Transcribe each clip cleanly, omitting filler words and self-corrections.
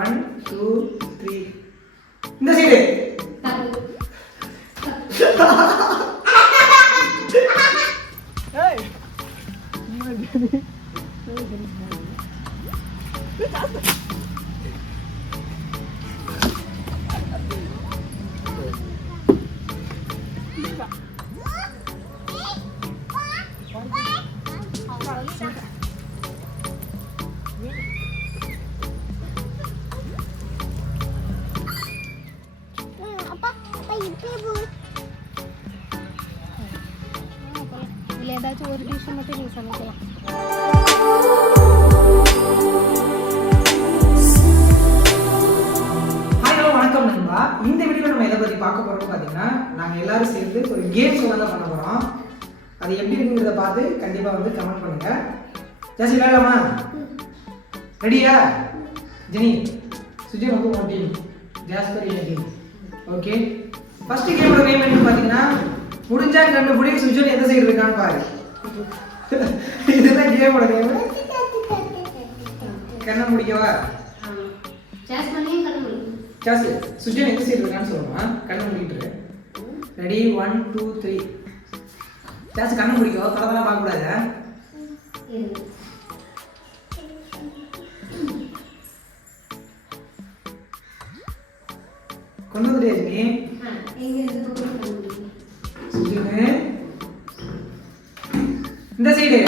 1 2 3 இந்த சைடு ஏய் இதில் ஏதாச்சும் ஒரு டிஷ்ஷை மட்டும் நீங்கள் சமைக்கலாம். வணக்கம் நண்பா. இந்த வீடியோவில் நம்ம எதை பற்றி பார்க்க போகிறோம்னு பார்த்தீங்கன்னா, நாங்கள் எல்லாரும் சேர்ந்து ஒரு கேம் ஷோ தான் பண்ண போகிறோம். அது எப்படி இருக்குங்கிறத பார்த்து கண்டிப்பாக வந்து கமெண்ட் பண்ணுங்கள். ஜாசி விளையாடலாமா? ரெடியா? ஜெனி சுஜன் வந்து உன் டீம், ஜாஸ்பர் என் டீம். ஓகே, ஃபர்ஸ்ட் கேமோட நேம் என்னன்னு பார்த்தீங்கன்னா, முடிஞ்சா கண்டுபிடி சுஜன் எந்த சைடு இருக்கான்னு பாரு. இதுதான் கேமோட நேம். கண்ணை முடிக்கவா? ஜாஸ் சுஜன் எந்த சைடு இருக்கான்னு சொல்லுமா. கண்ணை முடிக்கிட்டு ரெடி 1 2 3. ஜாஸ் கண்ணை முடிக்கோ, கலவெல்லாம் பார்க்கக்கூடாது. கொண்டு வந்துட்டியா ஜெனி? சுஜனு இந்த சைடு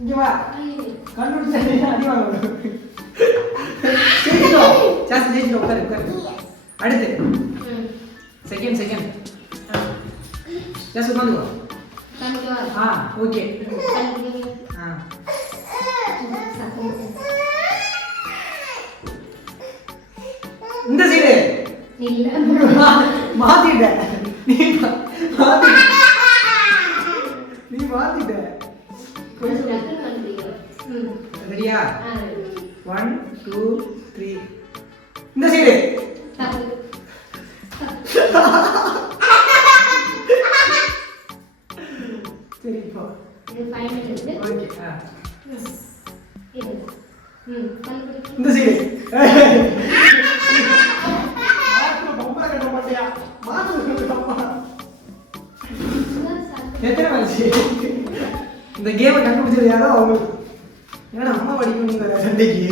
இங்க வா. கண்டுபிடிச்சா அடி வாங்க. ஜெயிச்சிட்டோ ஜாஸ், ஜெயிச்சிட்டோ. உட்காரு உட்காரு. அடுத்து செகண்ட் ஜாஸ் உட்காந்து வா. ஓகே. இந்த சைடு மாத்திட்ட. நீ மாத்திட்ட. ரெடியா? 1 2 3. இந்த சைடு சரி இப்போ ஓகே. இந்த சைடு எத்தனை வந்துச்சு? இந்த கேமை கண்டுபிடிச்சது யாரோ அவங்க. ஏன்னா அம்மா படிக்கணும் சண்டைக்கு.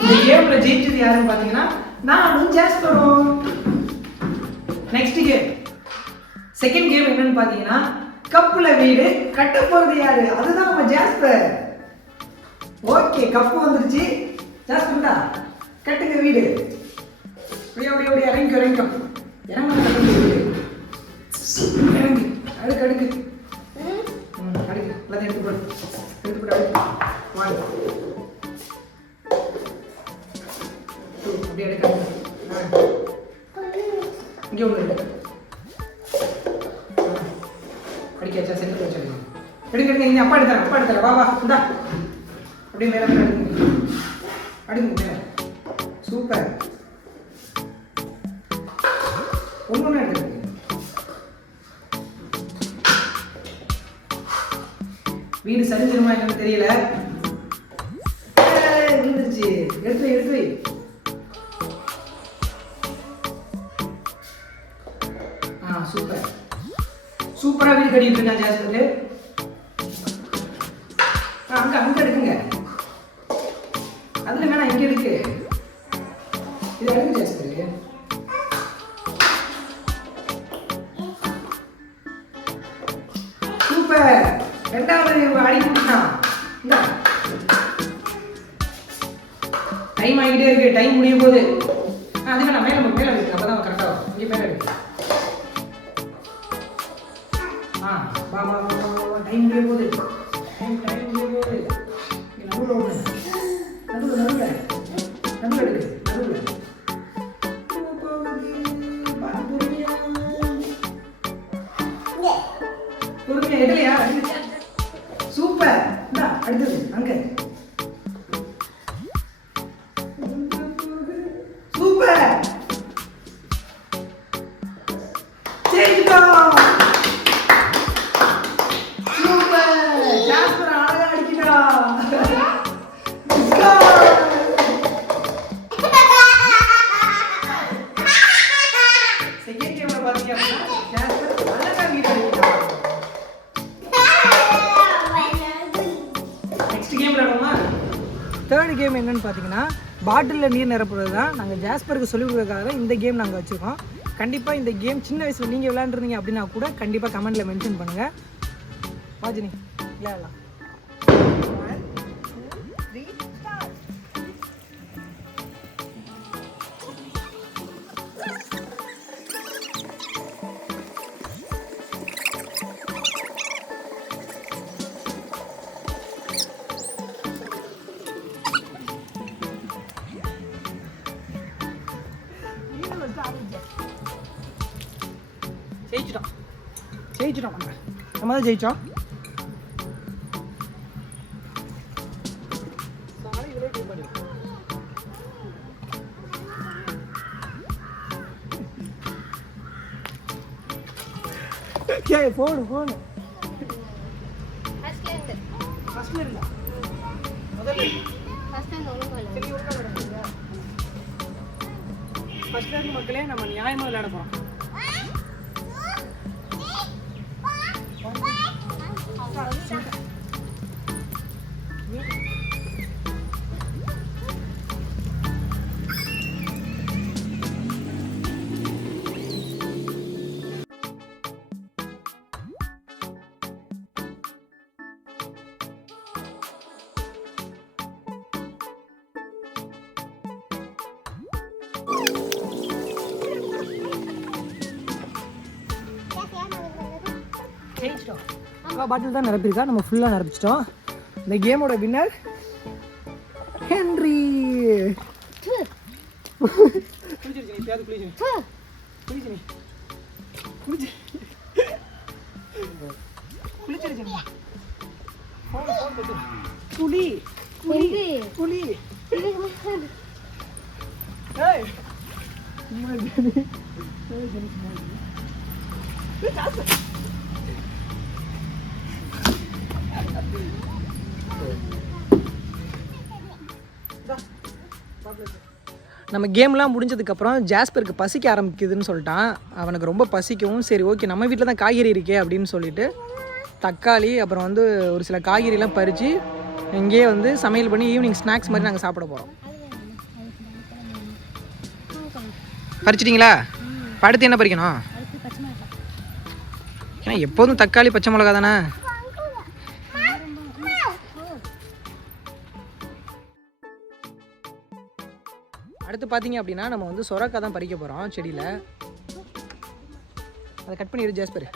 இந்த கேம்ல ஜெயிச்சது யாருன்னு பாத்தீங்கன்னா நானும் ஜாஸ்பரும். நெக்ஸ்ட் கேம், செகண்ட் கேம் என்னன்னு பாத்தீங்கன்னா, கப்புல வீடு கட்ட போறது யாரு? அதுதான் நம்ம ஜாஸ்பர். ஓகே, கப்பு வந்துருச்சு. ஜாஸ்பர்டா கட்டுங்க வீடு. அப்படியே அப்படியே அப்படியே இறங்கி இறங்கி இறங்க கட்டுங்க வீடு. இறங்கி அடுக்கு அடுக்கு அடுக்கு எல்லாத்தையும் எடுத்து போடு. எடுத்து போடு. அடுக்கு 1 2 அப்படியே எடுக்க. இங்கே ஒன்று எடுக்க. அடிக்காச்சா? சென்டர் வச்சிருக்கேன். எடுக்க எடுக்க. இங்கே அப்பா எடுத்துறேன். வா வா இந்தா. அப்படியே மேலே மேலே அடுக்குங்க. அடுக்குங்க மேலே. சூப்பர். ஒன்று எடுத்துருங்க. வீடு சரிஞ்சிருமா என்னன்னு தெரியல. விழுந்துருச்சு. எடுத்து சூப்பர். சூப்பரா வீடு கட்டிட்டு இருக்கா ஜாஸ்பர். அங்க எடுக்குங்க. அதுல வேணா இங்க இருக்கு. இது எடுங்க ஜாஸ்பர். சூப்பர். ரெண்டாவது அடி கொடுத்தான். டைம் ஆகிட்டே இருக்கு. டைம் முடியும் போது அது வேணா மேல இருக்கு. அப்பதான் கரெக்டா வரும். இங்க மேல இருக்கு. வா வா வா. டைம் முடியும் போது. டைம் முடியும் போது. நடுவுல ஓடு. நடுவுல எடுக்கு. நடுவுல பொறுமையா எதுலையா? சூப்பர். அடுத்தது அங்க. சூப்பர். ஜெயிச்சிட்டோம். சூப்பர். ஜாஸ்பர் கேம் என்னன்னு பார்த்தீங்கன்னா பாட்டிலில் நீர் நிரப்புறது தான். நாங்கள் ஜாஸ்பருக்கு சொல்லிக் கொடுக்கறதுக்காக இந்த கேம் நாங்கள் வச்சுருக்கோம். கண்டிப்பாக இந்த கேம் சின்ன வயசில் நீங்கள் விளையாண்டுருந்தீங்க அப்படின்னா கூட கண்டிப்பாக கமெண்ட்டில் மென்ஷன் பண்ணுங்கள். வாஜினி விளையாடலாம். 1 2 3 ஸ்டார்ட். ஜெயிச்சிட்டோம் நம்ம தான் ஜெயிச்சோம். போடு போடு. ஃபர்ஸ்ட்ல இருந்தா முதல்ல ஃபர்ஸ்ட்ல இருந்து மக்களே நம்ம நியாயமா விளையாட போறோம். ஜெயிச்சிட்டோம். பாட்டில் தான் நிரப்பியிருக்கா, நம்ம ஃபுல்லாக நிரப்பிச்சிட்டோம். இந்த கேமோட வின்னர் ஹென்றி. புலி புலி புலி. நம்ம கேம்லாம் முடிஞ்சதுக்கப்புறம் ஜாஸ்பருக்கு பசிக்க ஆரம்பிக்குதுன்னு சொல்லிட்டான். அவனுக்கு ரொம்ப பசிக்கவும், சரி ஓகே நம்ம வீட்டில் தான் காய்கறி இருக்கே அப்படின்னு சொல்லிட்டு தக்காளி அப்புறம் வந்து ஒரு சில காய்கறிலாம் பறித்து இங்கேயே வந்து சமையல் பண்ணி ஈவினிங் ஸ்நாக்ஸ் மாதிரி நாங்கள் சாப்பிட போகிறோம். பறிச்சிட்டிங்களா? அடுத்து என்ன பறிக்கணும்? ஏன்னா எப்போதும் தக்காளி பச்சை மிளகா தானே. அடுத்து பார்த்தீங்க அப்படின்னா நம்ம வந்து சொரக்காய் தான் பறிக்க போகிறோம் செடியில். அதை கட் பண்ணிடு ஜாஸ்பர்.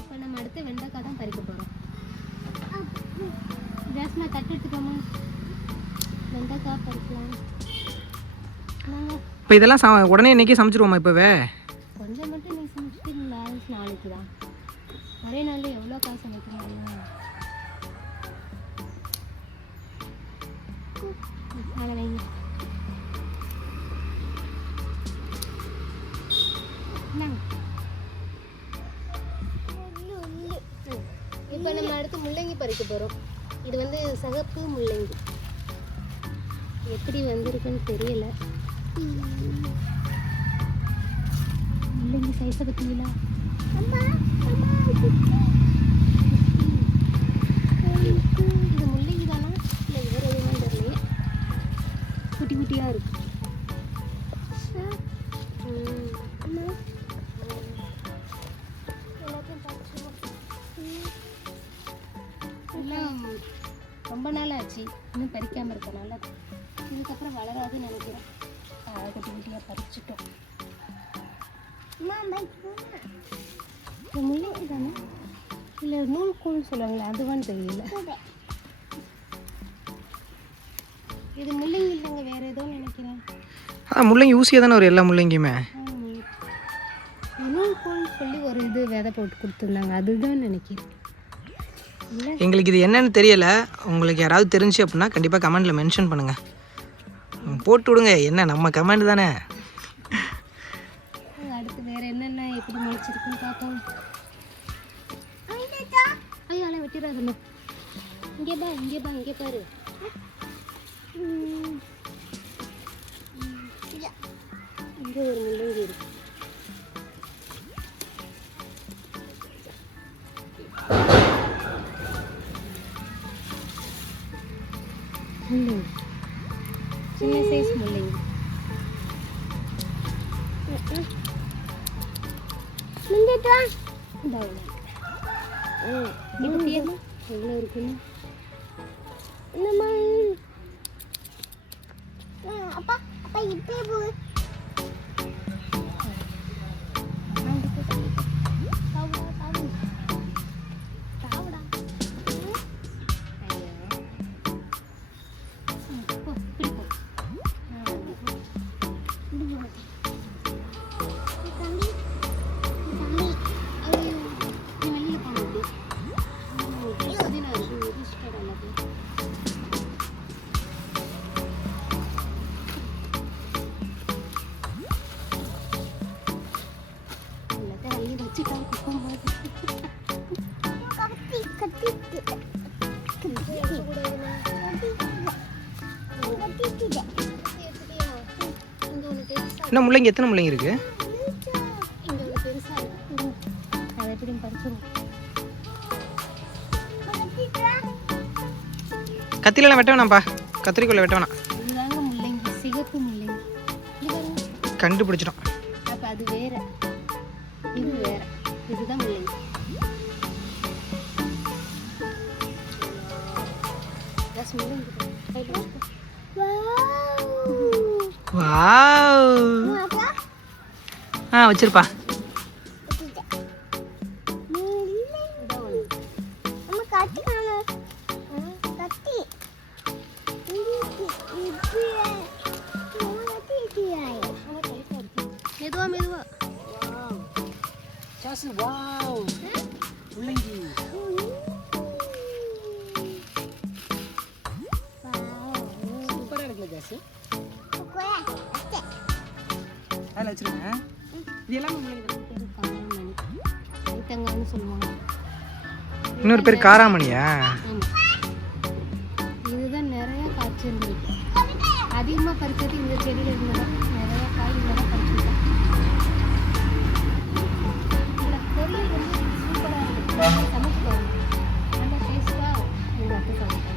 இப்போ நம்ம அடுத்து வெண்டைக்காய் தான் பறிக்க போகிறோம். ஜாஸ்மின் கட் எடுத்துக்கோமா, வெண்டைக்காய் பறிக்கலாம். இப்போ இதெல்லாம் உடனே இன்றைக்கி சமைச்சிருவோமா? இப்போவே கொஞ்சம் மட்டும் நீங்கள் சமைச்சிட்டு நாளைக்கு தான் ஒரே நாளில் எவ்வளோ காசு சமைக்கிறீங்க? அதை வைங்க. இப்போ நம்ம அடுத்து முள்ளங்கி பறிக்க போகிறோம். இது வந்து சகப்பு முள்ளங்கி. எப்படி வந்திருக்குன்னு தெரியல. முள்ளங்கி சைஸை பார்த்தீங்களா? இது முள்ளங்கி தானா இல்லை வேறு எதுவும் தெரியல. குட்டி குட்டியாக இருக்கு. எல்லாம் ரொம்ப நாள் ஆச்சு இன்னும் பறிக்காமல் இருக்கனால இதுக்கப்புறம் வளராதுன்னு நினைக்கிறேன். குட்டி குட்டியாக பறிச்சிட்டோம். முள்ளங்கி தானே இல்லை நூல்கூழ்னு சொல்லுவாங்களே அதுவான்னு தெரியல. இது முள்ளங்கி இல்லைங்க, வேறு ஏதோ நினைக்கிறேன். முள்ளங்கி ஊசியாக தானே ஒரு எல்லா முள்ளங்கியுமே. நூல்கூழ்னு சொல்லி ஒரு இது விதை போட்டு கொடுத்துருந்தாங்க, அதுதான் நினைக்கிறேன். எங்களுக்கு இது என்னன்னு தெரியலை. உங்களுக்கு யாராவது தெரிஞ்சு அப்படின்னா கண்டிப்பாக கமெண்டில் மென்ஷன் பண்ணுங்கள், போட்டு விடுங்க. என்ன நம்ம கமெண்ட் தானே. அடுத்து வேறு என்னென்ன எப்படி முளைச்சிருக்குன்னு பார்ப்போம். ஐயோ அலை வெட்டிடாதுல்ல. இங்கே பா இங்கே பா இங்கே பாரு. இங்கே ஒரு முள்ளங்கி இருக்கு. முள்ளங்கி சின்ன சைஸ் முள்ளங்கி. எவ்வளோ இருக்குன்னு அப்பா அப்பா இப்பே போ என்ன முள்ளங்கி எத்தனை முள்ளங்கி இருக்கு? கத்திரிலாம் வெட்ட வேணாம்ப்பா, கத்திரிக்கோலை வெட்ட வேணாம். இதுதாங்க முள்ளங்கி, சிகப்பு முள்ளங்கி. கண்டுபிடிச்சிட்டோம். அப்போ அது வேற, இது வேற, இதுதான் முள்ளங்கி. வச்சிருப்பா. மெதுவா மெதுவா. முள்ளங்கி சூப்பரா இருக்குல்ல ஜாசி? அதில் வச்சிருங்க. இது எல்லாமே முள்ளங்கி தான். கைத்தங்கான்னு சொல்லுவாங்க. இன்னொரு பேர் காராமணியா? இதுதான் நிறைய காய்ச்சி இருந்திருக்கு. அதிகமாக பறிச்சது இந்த செடியில் இருந்ததான். நிறைய காய் தான் பறிச்சுட்டேன். இந்த பொரியல் வந்து சூப்பராக இருக்கும். சமைச்சு பாருங்க, நல்லா டேஸ்ட்டாக எங்கள் அத்தை சமைப்பாங்க.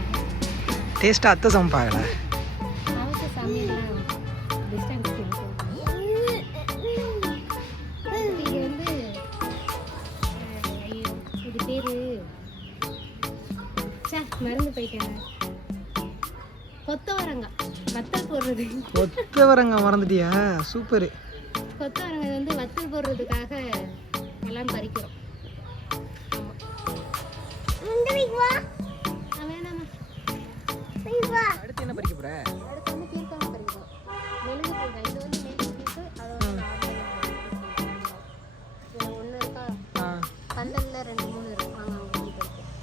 டேஸ்ட்டாக அத்தை சமைப்பாங்களா? அவத்த சமையல்லாம் டிஸ்டன்ஸ் இது வந்து இது பேர் மறந்து போயிட்டேன். கொத்தவரங்காய் வத்தல் போடுறது. கொத்தவரங்காய் மறந்துட்டியா? சூப்பர். கொத்தவரங்காய் வந்து வத்தல் போடுறதுக்காக எல்லாம் பறிக்கிறோம். வேணாமா? அடுத்து என்ன பறிக்க போற? அடுத்து வந்து பீர்க்காய் பறிக்கிறோம். மெழுகு பீர்க்காய். இது வந்து மெழுகு பீர்க்கு. அதோட ஒன்று இருக்கா? பந்தல்ல 2-3 இருக்கு. வாங்க அங்கே பறிக்கிறோம்.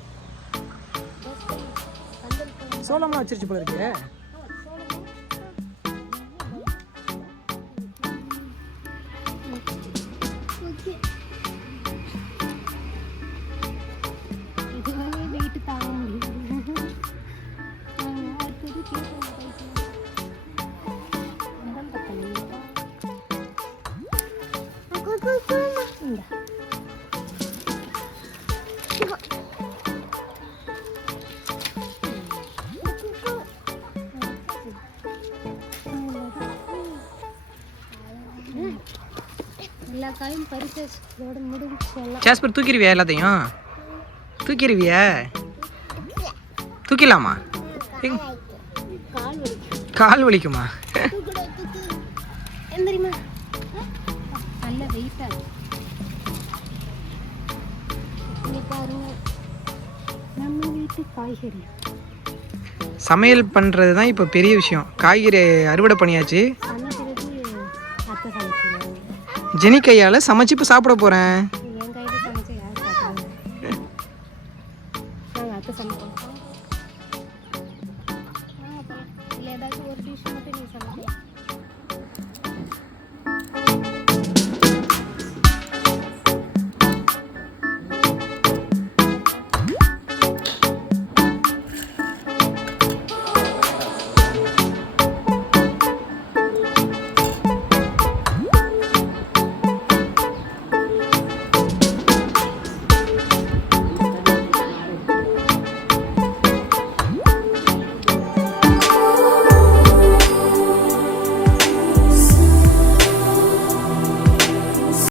பந்தல் சோளம்லாம் வச்சிருச்சு போல இருக்கு. இதுவே வெயிட் தாங்க முடியும். அடுத்தது எல்லா காயும் பறிச்சாச்சு. இதோட முடிஞ்சு எல்லாம். ஜாஸ்பர் தூக்கிடுவியா? எல்லாத்தையும் தூக்கிடுவியா? தூக்கிடலாமா? கால் வலிக்கும். கால் வலிக்குமா? தெரியுமா? நல்ல வெயிட்டா இருக்கு. இங்க பாருங்க, நம்ம வீட்டு காய்கறி. சமையல் பண்ணுறது தான் இப்போ பெரிய விஷயம். காய்கறி அறுவடை பண்ணியாச்சு. சமைக்கிறது அத்தை சமைச்சிருவாங்க. ஜெனி கையால் சமைச்சு இப்போ சாப்பிட போகிறேன்.